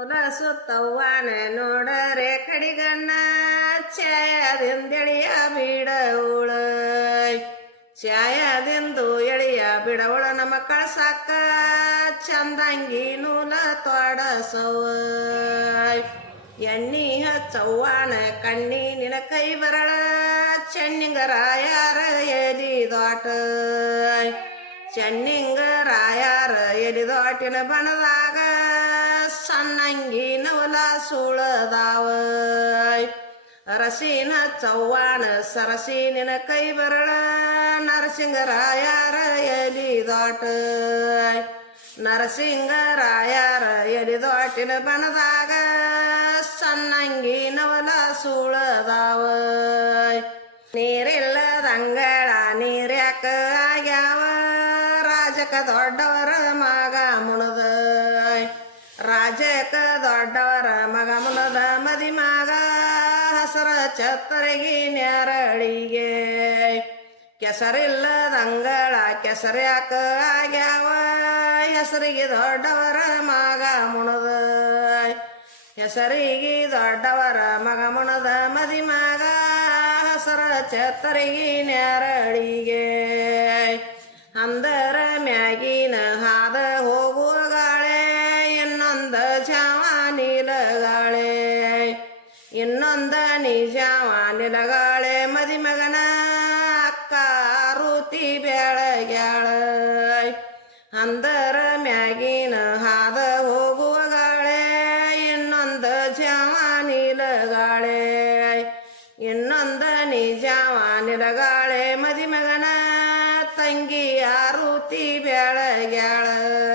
புல சுத்தவானோட ரே கடிகண்ணியா பிடவுள சாயாதிந்து எளியா பிடவுள நம்ம கள சாக்க சந்தங்கி நூல தோட சவ எண்ணி சௌவான கண்ணி நின கை வரள சென்னிங்க ராயார எலி தோட்ட சென்னிங்க ராயார எலி தோட்டின பனதாக மண்ணங்கினவலா சூழதாவாய் அரசின சௌவான சரசீன கைவரள நரசிங்கராயார எலிதாட்டாய் நரசிங்கராயார எலிதாட்டின பனதாக சன்னங்கினவலா சூழதாவாய் நீரில்ல தங்களா நீரேக்க ஆகியாவ ராஜக்க தொட்டவர மாக முழுதாய் ರಾಜ ದೊಡ್ಡವರ ಮಗ ಮುಣದ ಮದಿ ಮಗ ಹಸರ ಛತ್ತರಿಗಿ ನೆರಳಿಗೆ ಕೆಸರಿಲ್ಲದ ಕೆಸರ್ಯಾಕ ಆಗ್ಯಾವ ಹೆಸರಿಗೆ ದೊಡ್ಡವರ ಮಗ ಮುಣದ ಹೆಸರಿಗೆ ದೊಡ್ಡವರ ಮಗ ಮುಣದ ಮದಿ ಮಗ ಹೆಸರ ಛತ್ತರಿಗಿ ಅಂದರ ಮ್ಯಾಗಿನ ಹಾದ ಹೋ இன்னொந்த ஜவானிலகாளே இன்னொந்த நீ ஜவானிலகாளே மதிமகனா அக்கா ருத்தி பேழகாள அந்தரமியாகின ஹோகுவகாளே இன்னொந்த ஜவானிலகாளே இன்னொந்த நீ ஜவானிலகாளே மதிமகனா தங்கி ஆருத்தி வேளகாள